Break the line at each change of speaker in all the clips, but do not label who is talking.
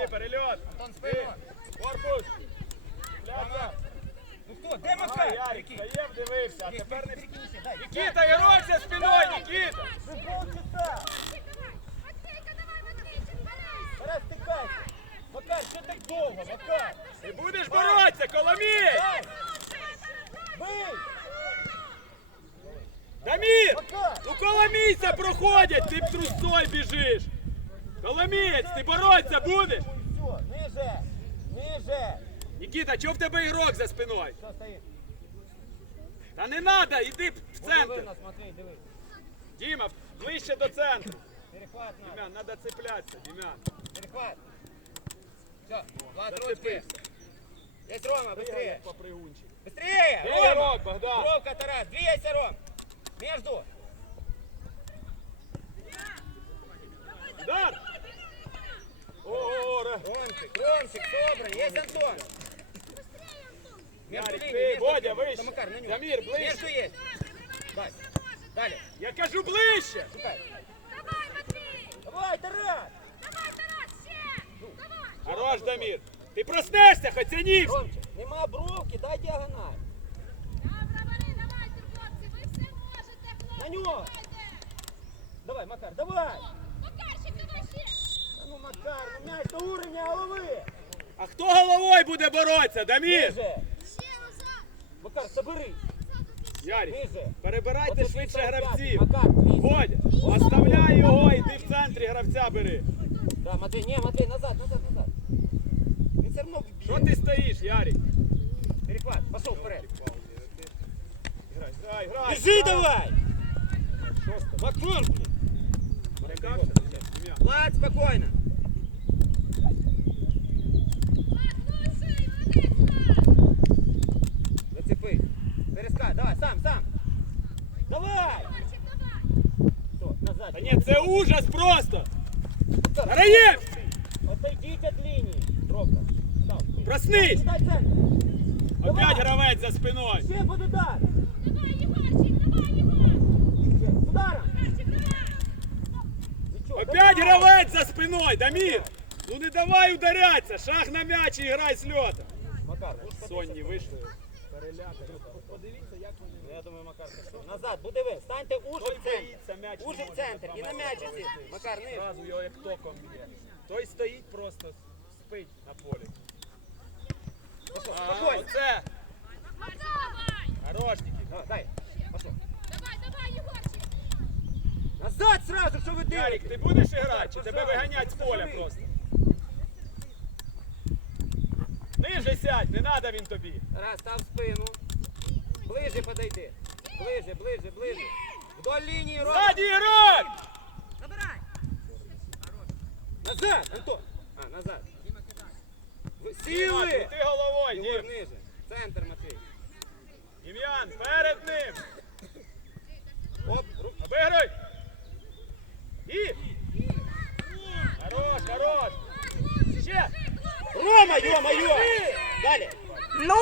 Іди, перельот!
Антон, спину.
Корпус! Пляца!
Ну хто? Де Макар?
Ярик, стояв, дивився, а тепер не... Нікіта, герой спиною, Нікіта!
Ви полчаса. Тарас, стикайся. Макар, що так довго, Макар?
Ти будеш боротися, Коломій!
Бий.
Дамір!
Макар.
Ну Коломійця проходять, ти б трусцой біжиш! Коломієць, ти боротися будеш?
Все, ниже. Ниже.
Нікіта, чого в тебе ігрок за спиною?
Що стоїть?
Та не треба, іди в центр.
нас, Матвій, диви.
Діма, ближче до центру.
Перехват надо.
Дім'ян, треба цеплятися, Дім'ян.
Перехват. Все, два ручки.
Зацепився.
Есть Рома, быстрее.
попригунчик.
Быстрее!
Де
Рома!
ігрок, Богдан?
Бровка, Тарас, двигайся, Ром! Между!
Удар! О, ре.
Ромчик, Ромчик, собран, есть Антон! Между
Ярик,
линией,
ты,
между
Бодя,
линией.
выше.
Это Макар, на нем.
Замир, ближе.
Между есть! Дай, далее,
Я кажу ближче!
шукай!
Давай, Матвей!
Давай, Тарас!
Давай, Тарас, ще! Давай!
Хорош, Дамір. Ти проснешся, Хоцянівський.
Ромчик, нема бровки, дай диагональ!
Добре, Вали, давайте, хлопці, ви все можете, хлопці!
На нього!
давайте!
Давай, Макар, давай! А
хто головою буде боротися, Дамір?
Макар, соберись!
Ярик, перебирайте швидше гравців.
Макар,
оставляй його, йди в центрі гравця бери.
Да, Матвей, не, Матвей, назад, назад, назад. Він все одно
Що ти стоїш, Ярик?
Перехват, пошел вперед.
Грай, грай, грай.
Бежи давай! Макар, блин.
Перекався, Дем'ян.
давай, сам, сам. Давай! Все, назад.
Та ні, це ужас просто. Раєв!
Отойдите от линии. Дробка. Став.
Проснись!
Дай центр.
Опять гравець за спиною.
Все под удар.
Давай, Єгорчик, давай, Єгор!
Все, С ударом.
Макарчик, давай!
Ничего,
Опять
давай.
гравець за спиною, Дамір! Ну не давай ударятися, шаг на м'яч і грай з льота.
Макар, будеш
Сонні
подивитися?
вийшли. Подивіться, як вони.
Я думаю, Макар пішов. Назад, буде ви. Станьте уже в центр. Уже в центр. І на
два
м'яч
метри
Макар, не.
Зразу його як током б'є. Той стоїть просто, спить на полі.
Спокойно.
оце!
Давай,
дай.
Давай, давай, Єгорчик!
Назад сразу, що ви
Ярик, ти будеш грати, чи тебе виганять з поля просто? Ниже сядь, не треба він тобі.
Раз, став спину. Ближе подойди. Ближе, ближе, ближе. Вдоль лінії, Рома.
Ззаді ігрок!
Назад, Антон. А, назад. Сіли.
крути головою,
Єгор,
Дім.
ниже. Центр, Матвій.
Ім'ян, перед ним.
Оп, ру-
Обигруй! І! Хорош, хорош! Ще!
Рома, йо-моє! Далі.
Ну!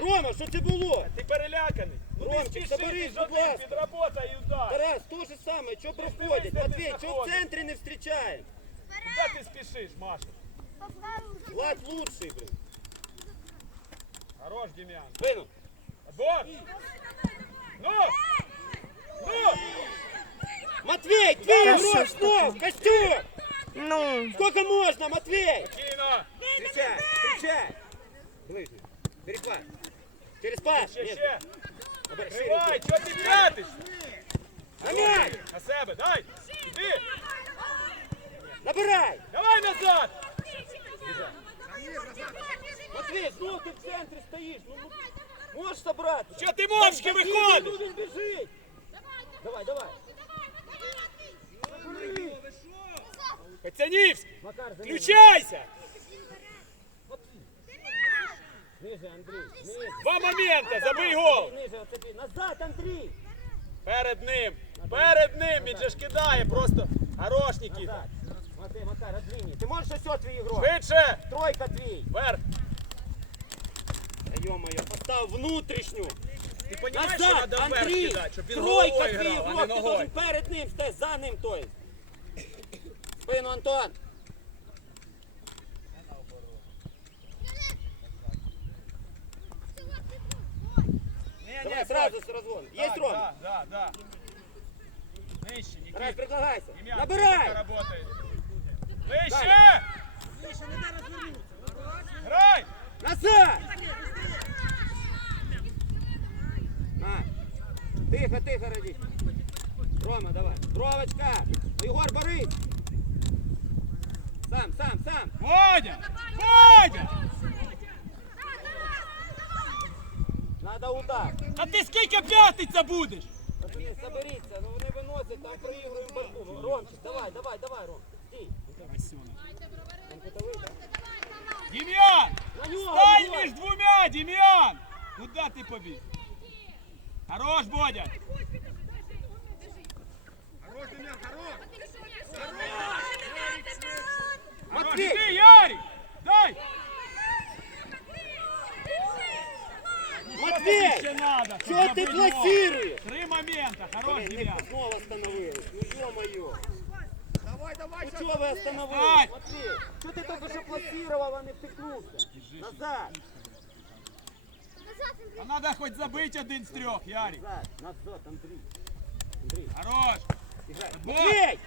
Рома, що це було?
Ти переляканий. Ну не
Ромчик,
спіши,
заберись,
ти ж
будь
один,
ласка.
підработай і удар.
Тарас, то же саме, що проходить?
де ти
Матвій, що в
знаходиш?
центрі не зустрічаємо?
Куди ти спішиш, Маша?
Влад лучший, блин.
Хорош, Дем'ян.
Спину.
Бот! Ну! Ну!
Матвей, твій
Та
игрок
що ж
снов, костюм!
Ну!
Сколько можно, Матвей?
Кіно!
Встречай, встречай. Ближе. Перехват. Через пас. Нет.
Кривай, чого ти п'ятиш?
На.
На себе, дай! Іди!
Набирай.
Давай назад!
Матвей, знов ти в центрі стоїш. Ну, ну, можеш собрати?
Що ти мовчки виходиш?
Люди біжить. Давай, давай.
Пацанівський, включайся!
Ниже, Андрій, ниже.
Два моменти, забий гол.
Ниже, оцепи. Назад, Андрій!
Перед ним. Перед ним він же ж кидає, просто хорош, Нікіта.
Максим, Макар, роздвинь. Ти можеш ось твій ігрок?
Швидше.
Тройка твій.
Вверх.
Та Йо-моє, постав внутрішню.
Ти розумієш, що треба вверх
Андрій!
кидати, щоб він
Тройка
головою
твій
грав, а не
ігрок, ти
ногою.
должен перед ним стати, за ним той. Спину, Антон.
Ні,
Давай, сразу с разгон. Есть Ром?
Да, да, да.
Тарас,
Нікіта.
предлагайся.
Дем'ян,
Набирай!
Нікіта работає. Вище! Грай!
Назад! На. Тихо, тихо, родись. Рома, давай. Бровочка. Егор, борись. Сам, сам, сам.
Водя! Водя!
Надо удар.
А ти скільки п'ятиться будеш?
Матвій, соберіться, ну вони виносять, там проігрують борьбу. Ну, Ромчик, давай, давай, давай, Ром. Стій. Там кутовий, да?
Дем'ян!
На нього,
Стань
Егор.
між двома, Дем'ян! Куда ти побіг? Хорош, Бодя! Хорош, Дем'ян, хорош! Хорош,
Матвій!
іди, Ярик! Дай!
Матвій!
Ще надо!
Чого
щоб
ти
забить гол.
пласируєш?
Три момента, хорош,
Блин,
Дем'ян!
не снова остановились. Ну ё-моё. Давай, давай. Ну чего вы
Встать!
остановились? Матвей, что ты только что пласировал, а не втыкнулся? Назад,
А надо хоч забити один з трьох, Ярик!
назад, назад, Андрей. Андрей,
Хорош!
играй.
Вот.
Матвей!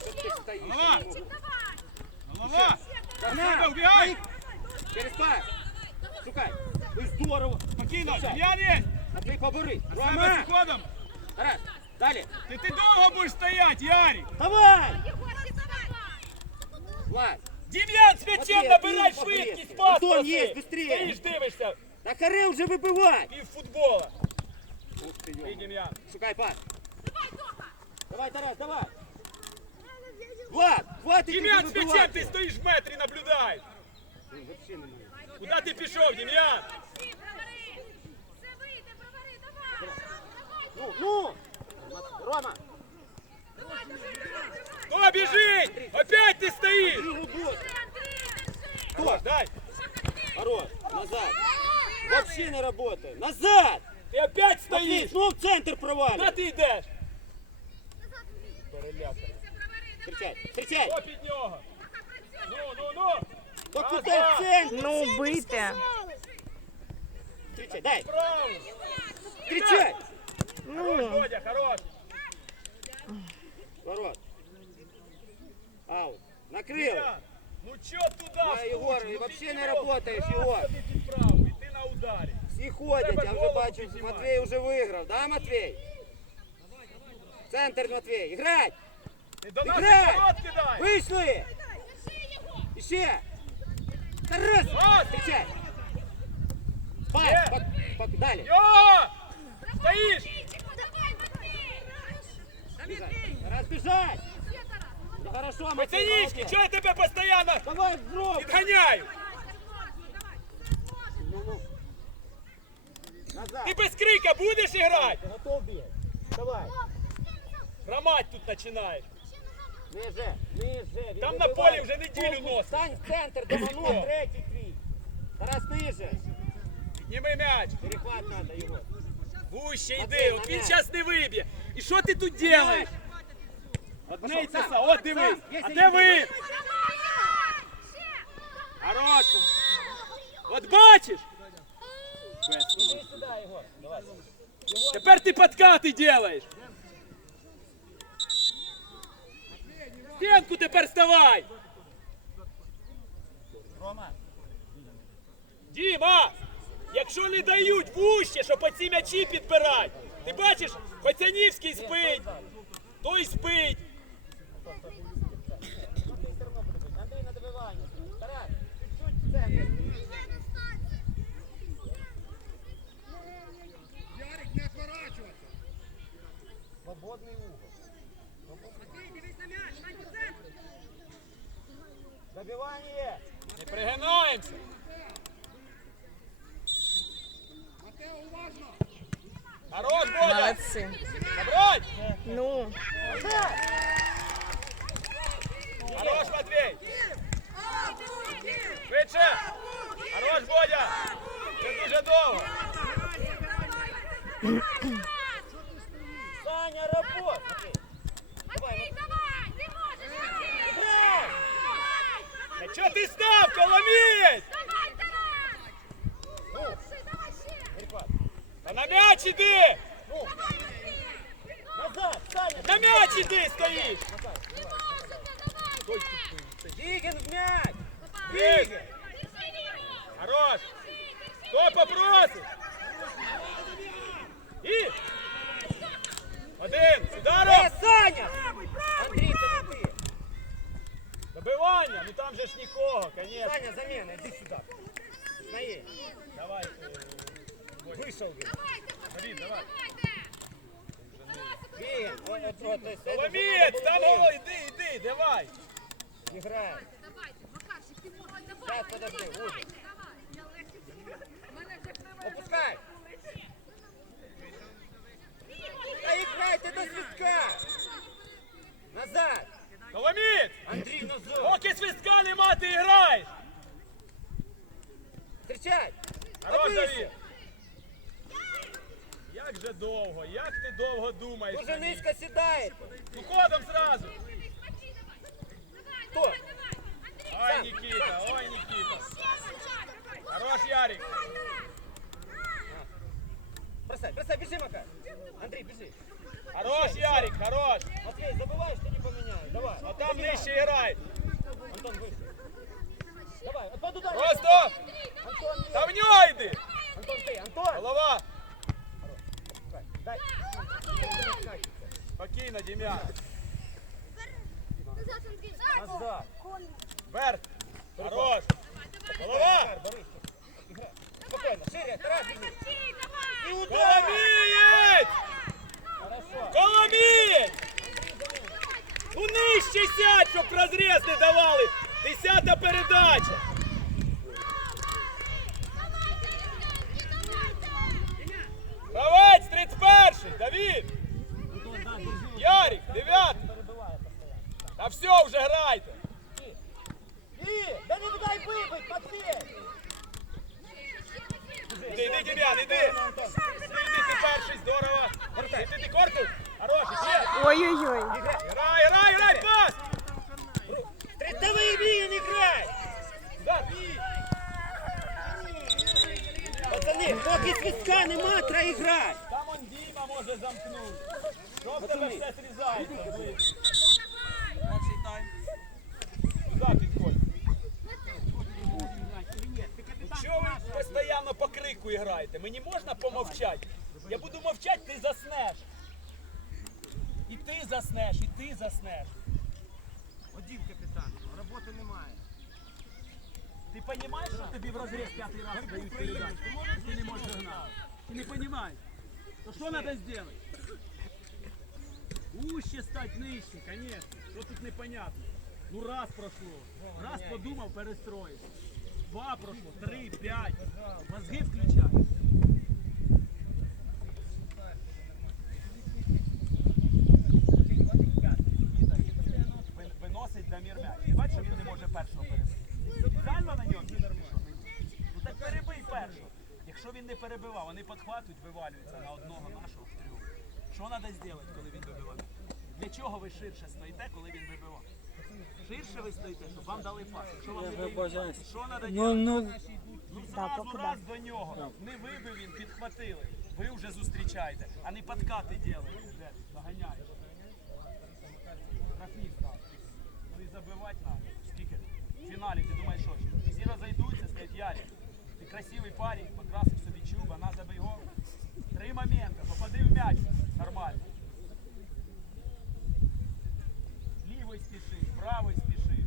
Что ты стоишь?
Голова!
Не могу.
Голова!
Она,
Надо, убегай!
Через пас. Шукай. Ну здорово.
Спокійно,
Все.
Дем'ян є!
Матвей, побори.
Себе
Рома!
з ходом!
Тарас, далі.
Ти, ти довго будеш стояти, Ярик!
Давай! Влад.
Дем'ян з м'ячем
Матвій,
набирай
ти
швидкість,
побрезь.
пас
Антон,
проси.
є, быстрее.
Стоїш, дивишся,
Да харе уже выбивать.
пів футбола.
Ух ты,
Ти,
ё.
Дем'ян.
Шукай пас. Давай, Тарас, давай. Влад, Влад, иди
Дем'ян з
выбивай
м'ячем, ти
его.
стоїш в метрі, наблюдаєш.
Блин, Вообще не могу.
Куди ти пішов, Дем'ян?
Ну, ну! Рома,
Хто біжить? Опять ти стоїш.
ты гудой.
Хорош, дай.
Хорош, назад. Вообще не работает. Назад!
Ти опять
Матвей,
стоїш.
ну в центр
Куди
проваливай.
ти йдеш? Переляка.
Встречай, встречай.
Хто під нього? Ну, ну, ну.
В центр?
Ну, бийте.
Встречай, дай.
Право.
Встречай.
Хорош, Бодя, хорош.
Ворот. Аут. Накрыл.
Ну чо туди?
Да? Егор,
Ну,
и вообще не работаешь, Егор.
тобі під праву, і ти на ударі.
Всі ходять, я вже бачу. Матвій вже виграв, да, Матвій? Центр, Матвій, грать!
Ти до нас
Іграй!
ворот кидай.
Вийшли! Іще! Тарас!
Пас!
Встречай! Пас!
Є!
Пак- пак- Далі!
Йо! Стоїш!
Бежать. Тарас, бежать! Ну, хорошо, Матвій,
Пацанічки,
молодець.
чого я тебе постійно
Давай, Гром!
підганяю?
Ну, ну. Назад!
Ти без крика будеш грати?
Ти готов бігати? Давай!
Хромать тут починаєш.
Ниже, ниже!
Там на полі вже неділю носить.
Стань в центр, доманув, третій твій! Тарас, ниже!
Підніми м'яч.
Перехват надо, його. Матвій,
йди, от він зараз не виб'є. І що ти тут робиш? Одне й те
Сам,
от дивись. А де ви? Хорош. От бачиш? Тепер ти подкати робиш. Стенку тепер ставай.
Рома.
Діма, якщо не дають вуще, щоб оці м'ячі підбирати. Ти бачиш, Пацанівський спить, той спить.
Андрій на добивання. Тарас, центр.
Ярик, не отворачиваться!
Свободний угол. Забивание!
Не пригинаємося!
Хорош, Бодя! Молодці.
Забрать!
Ну,
Хорош, Матвей! Швидше! Хорош, Бодя! Ты дуже довго!
Саня,
работа. став, Коломієць?
Давай, давай! Лучший, давай ще!
Перехват.
Та на м'яч іди!
Ну,
Давай, Матвій!
назад, Саня!
На м'яч іди стоїш!
Не можете, давайте!
Дигин в мяч!
Бігай!
Біжи його!
Хорош! Хто попросить? І! Один! З
Е,
ударом!
Саня!
Добивання! Ну там же ж нікого, звісно.
Саня, замена, иди сюда. Наедь.
Давай.
Вышел, Вин.
Давайте,
Давид, давай.
давайте!
Вин, вот, вот, вот, то есть это
Коломієць,
было
там
Вин.
голо, іди, іди, давай.
Играет.
Давайте, Макарчик, ти можеш, давай!
Сейчас, подожди,
давай,
Узя.
давай! Мене вже тримає.
Опускай. А играйте до свистка. Назад.
Коломієць! Поки свистка нема, ти граєш!
Встречай.
Хорош. Давид! Як же довго, як ти довго думаєш?
Уже
Давид?
низко седает.
Ну зразу!
Андрій,
Ой, Нікіта, ой, Нікіта! Хорош, Ярик!
Бросай, бросай, бежи, Макар. Андрей, бежи.
Хорош, Ярик, хорош!
Матвей, забывай, что не. Давай.
А там нижче грай!
Антон, выше. Давай, вот под удар.
Просто!
Антон,
Та в нього йди!
Антон, ты, Антон.
Голова!
Дай.
Спокійно, Дем'ян!
Назад, Андрій,
Назад.
Вверх! Хорош! Голова!
Борис. Играй. Спокойно, шире, Тарас, бежи.
Андрій, давай!
И удар.
Коломієць!
Хорошо.
Коломієць! Ну нижче сядь, щоб розріз не давали! Десята передача! Гравець 31-й! Давід! Ярик, 9 Та все, вже грайте!
И, да не дай выбыть, Матвей.
Іди, іди, Дем'ян, іди! Іди, ти перший, здорово! Ти, ти, ти, корпус!
Ой-ой-ой.
Играй.
Грай, грай, грай, пас!
Давай, Вин, играй.
Да,
Пацаны, поки свистка нема, треба играть.
Там он Діма може замкнути. Що в тебе все зрізається? блин? Туди підходь. Чого ви постійно по крику граєте? Мені можна помовчати? Я буду мовчати, ти заснеш. І ти заснеш, і ти заснеш.
Один капітан, роботи немає.
Ти розумієш, що тобі в розріз п'ятий раз дають передачу? Ти не можеш гнати. Ти не розумієш. То що треба зробити? Уще стать нижче, конечно. Що тут непонятно? Ну раз прошло. Раз подумав, перестроївся. Два прошло, три, п'ять. Мозги включай. Дамір м'яч. Бачиш, що він не може першого перебити? Спеціально на ньому пішов? Ну так перебий першого. Якщо він не перебивав, вони підхватують, вивалюються на одного нашого в трьох. Що треба зробити, коли він вибивав? Для чого ви ширше стоїте, коли він вибивав? Ширше ви стоїте, щоб вам дали пас. Якщо вам не дають пас, що треба робити?
Ну, ну.
Ну зразу раз до нього. Не вибив він, підхватили. Ви вже зустрічаєте, а не подкати робите. Де? Доганяєш. Трофій став. Ну і забивати треба. Скільки? В фіналі ти думаєш, що? Всі розійдуться, скажуть, Ярик, ти красивий парень, покрасив собі чуба, на забий гол. Три моменти, попади в м'яч. Нормально. Лівий спішиш, правий спішиш.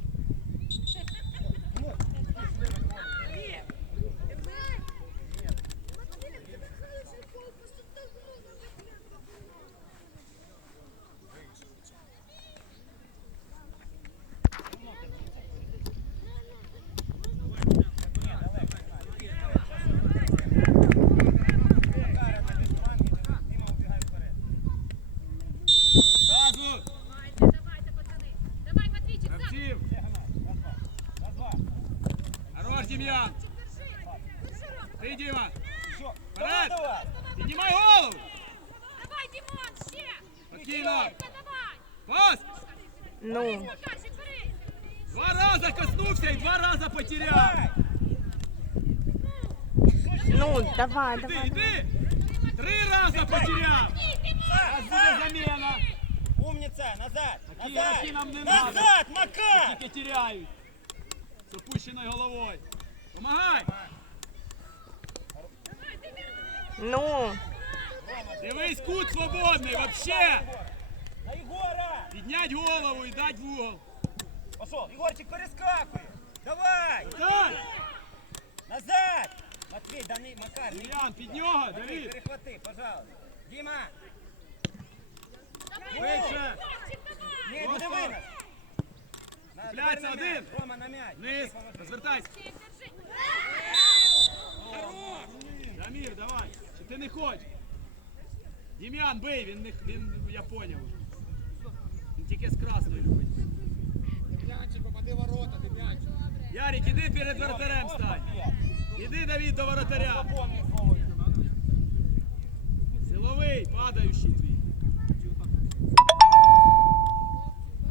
Спокійно. Пас.
Ну,
Два рази коснувся і два рази потеряв.
ну, давай,
Іди,
давай.
іди. Три рази потеряв.
Зараз буде заміна!
Умниця, назад!
Такі
Назад!
ігроки нам не.
Назад, Макар!
Тільки теряють!
З опущеною головою. Помагай.
Ну,
Дивись, кут свободний, вообще.
На Єгора!
Піднять голову і дать в угол.
Пошел, Егорчик перескакує! Давай!
Дай.
Назад! Матвей, да не, Макар, не
Дем'ян, під нього,
Матвей,
Давид.
перехвати, пожалуйста. Дима!
Швидше.
Не, не
Просто.
диви нас! На,
Цепляйся
тепер на
один.
м'яч. Рома, на м'яч.
Вниз,
Поможи.
розвертайся. Дамір, давай. Чи ти не хочеш? Дем'ян, бий, він, не, він, я поняв. Він тільки з красною любить.
Дем'янчик, попади в ворота, Дем'янчик.
Ярик, іди перед воротарем стань. Іди, Давід, до воротаря. Силовий, падаючий твій.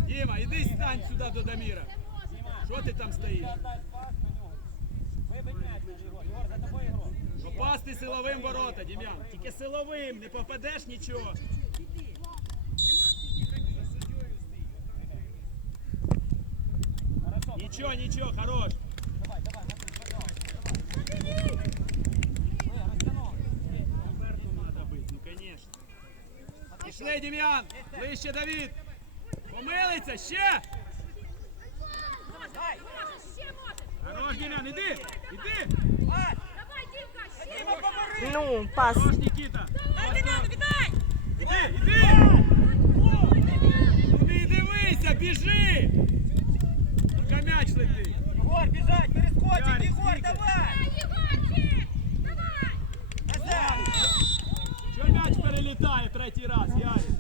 Діма, іди стань сюди до Даміра. Що ти там стоїш? Попасти силовим ворота, Дім'ян. Тільки силовим, не попадеш нічого. Нічого, нічого, хорош.
Давай, давай, Матвій, пожалуйста. Давай. Ви, розтягнули.
Альберту треба бити, ну звісно. Пішли, Дем'ян. Ближче, Давід. Помилиться, ще.
Дай!
Ще можеш.
Хорош, Дем'ян, іди, іди.
Ну, пас.
Хорош, Нікіта.
Дай, Дем'ян, віддай.
Іди, іди. Ну не дивися, біжи. Поки м'яч летить.
Егор, бежать, перескочить!
Ярик,
Егор,
скільки?
давай!
Дай, Єгорчик. Давай.
Назад!
Що м'яч перелітає третій раз, Ярик?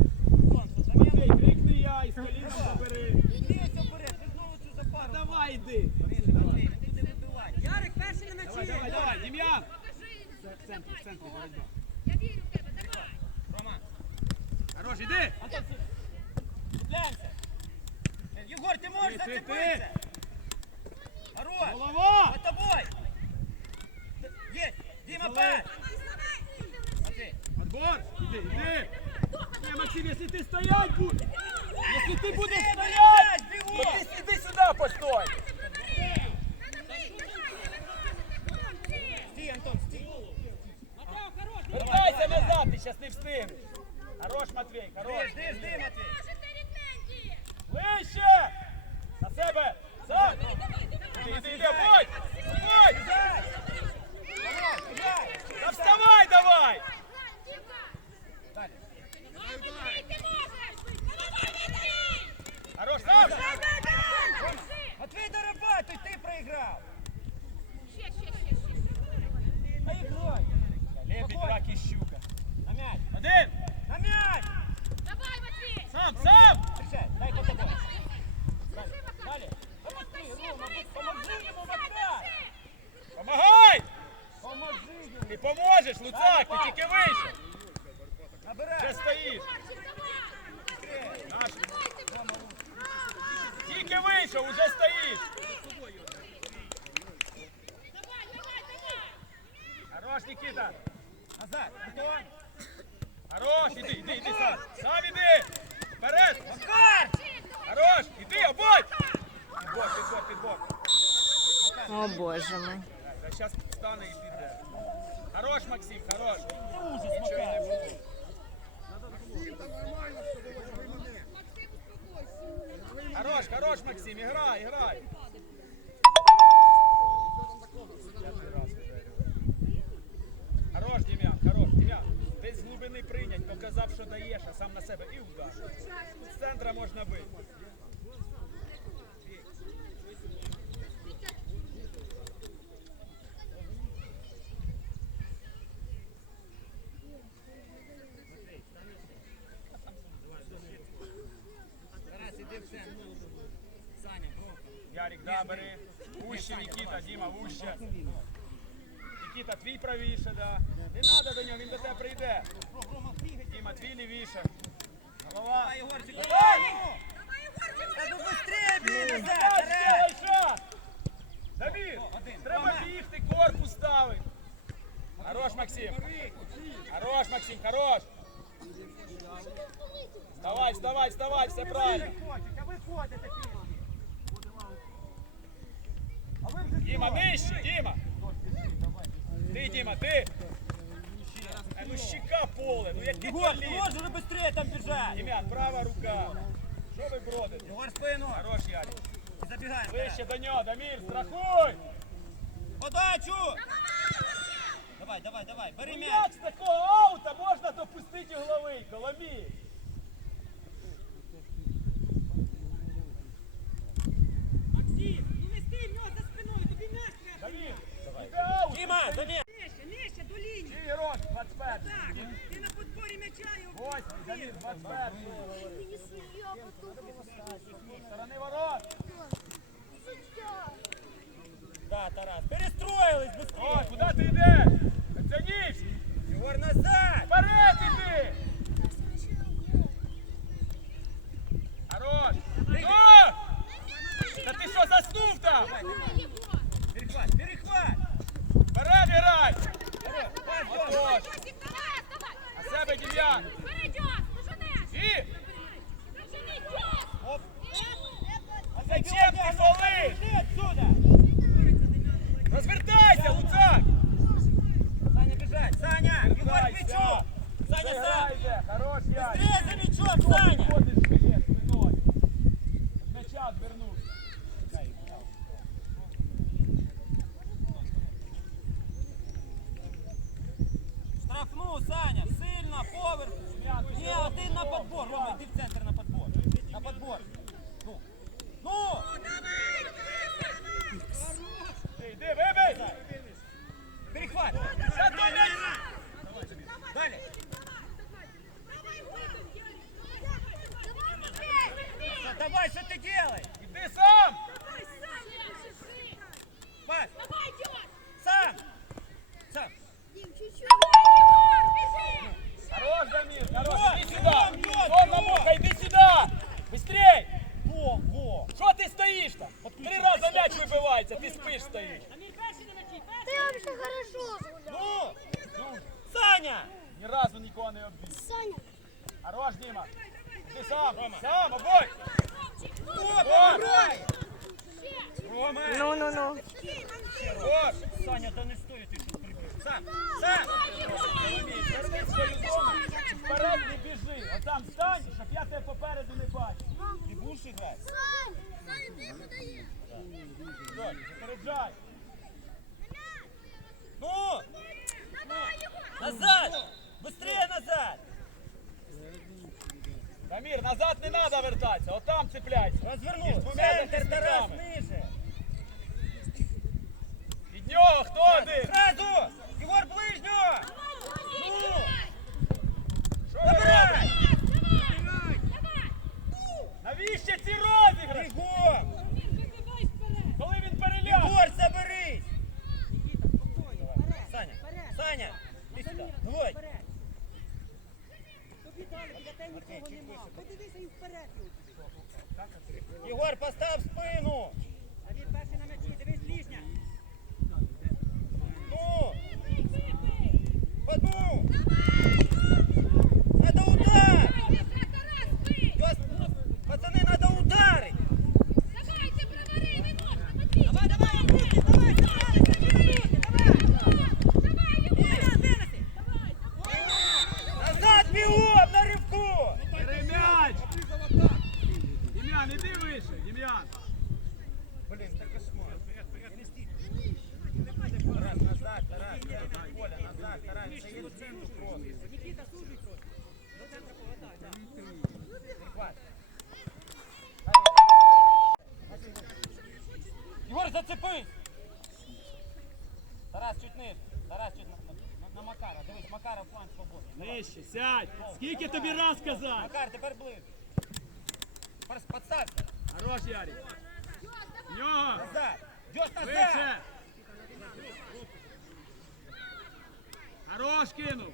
Матвій, крикни я і з коліном забери.
Дивися вперед, ти знову цю запару.
Давай, йди.
Матвій, не буде вибивати. Ярик, перший на
Давай, давай, давай, Дем'ян.
Покажи.
В центрі, в центрі боротьба.
Я вірю в тебе, давай.
Рома,
Хорош, іди.
цепляемся. Егор, ты можешь
Ты, ты,
зацепиться? Хорош!
Голова.
За тобой! Есть! Дима,
Голова.
пас! Матвей,
Отбор. Іди, іди. Не, Максим, якщо ти стоять будеш, якщо ти будеш
Быстрее,
стоять,
блядь,
то
бегом!
ти іди сюди постой. Вертайся назад, ти зараз не встигнеш. Хорош, Матвій, хорош.
Жди, жди, жди, Матвей!
Можете рідненькі.
Ближче. На себе. Сам. Іди, іди, іди, будь. Будь.
Давай, давай!
Та вставай давай.
Дімка.
Далі.
Матвій, ти можеш. Давай, Матвій.
Хорош, сам.
Матвей, дорабатуй, ти проіграв!
Ще, ще, ще, ще.
Поіграй!
Лепить раки щука. Один.
На м'яч!
Давай, Матвій.
Сам, сам.
Встречай, дай по тобой! Далі! Помогти,
Ще,
поможи йому,
держи.
Помагай.
Поможи йому!
Ти поможеш, Луцак, ти тільки вийшов. Вже стоїш. Наш. Тільки вийшов, уже стоїш.
Давай, давай, давай.
Хорош, Нікіта.
Назад! Антон!
Хорош, іди, іди, іди сам. Сам іди. Вперед.
Макар!
Хорош, іди, обой. Підбок, підбок, підбок.
О, боже мой.
Зараз встане і піде. Хорош, Максим, хорош. Нічого не буде. Хорош, хорош, Максим, іграй, іграй. Показав, що даєш, а сам на себе і. Тут з центра можна бити. Ярик, да, бери. Вуще, Нікіта, Діма, вуще. Нікіта, твій правіше, да. Не треба до нього, він до тебе прийде. Діма, твій лівіше. Голова. Давай!
Ну назад,
Давай,
вперед!
ще! Давід, треба бігти, корпус ставить. Хорош, Максим. Хорош, Максим, хорош. Вставай, вставай, вставай, все правильно.
А ви ходите
Діма, нижче, Діма. Ти, Діма, ти. Е, Ну щека поле, ну який
Егор,
політ.
можешь уже быстрее там бежать!
Дем'ян, права рука. Що ви бродите?
Егор, спину!
Хорош, Ярик.
Забегаем!
Ближче до нього, Дамір, страхуй.
Подачу! Давай, давай, давай, бери мяч!
М'яч з такого аута можна допустити угловий, Коломій.
Максим, ну не стій в нього за спиною, тобі м'яч треба.
Дамір, іде аут.
Дима, замер!
Нижче, нижче, До лінії.
Чий рот, 21.
Так, ти на подборі м'яча його.
Ось, Дамір, 21. Сторони ворот.
Да, Тарас, перестроились
Ой,
быстрее!
куди ти йдеш? Оцінись.
Егор, назад!
Вперед іди. Хорош. О! Та ти що заснув там?
Перехват, перехват!
Вперед грай.
Хорош,
Хорош.
Костик, давай, давай.
А себе
поженеш.
І.
Оп.
Зачем ти
отсюда!
Розвертайся, Луцак.
Саня, бежать! Саня! Егор, плечо! Саня!
Зіграйте. Хорош, Ярик.
Быстрее за мячом, Саня!
Ходиш вперед, спиною. М'яча звернувся.
Саня! Сильно, поверху! Не, один на подбор! Рома, иди в центр на подбор! На подбор! Ну! Ну!
Ти Йди, вибий.
Перехват! Далее! Давай, что ты делаешь?
Три рази м'яч вибивається, ти спиш стоїш.
А мій перший на м'ячі, перший.
Ты вообще хорошо гулял.
Ну! Саня!
Ні разу нікого не оббив.
Саня.
Хорош, Діма. Ти сам, сам, обой.
Вот,
Вот.
играй! Рома!
Ну, ну, ну.
Хорош.
Саня, да не стоит ты тут прибил. Сам! Сам!
Соломій, верни свою зону. Вперед не біжи. Отам стань, щоб я тебе попереду не бачив.
Ты будешь играть?
Саня. Саня, ты куда едешь?
Доль, запереджай.
Ну!
Давай, Егор.
Назад! Быстрее назад!
Дамір, назад не треба вертатися, отам цепляйся.
Развернул!
Між двома
Центр, Тарас,
захисниками.
ниже!
Від нього хто один?
Нижче, сядь. Скільки тобі раз казати?
Макар, тепер ближче. Пос- Подставь.
Хорош, Ярик. В Нього.
Назад.
Дьос назад!
Вище! Хорош кинув!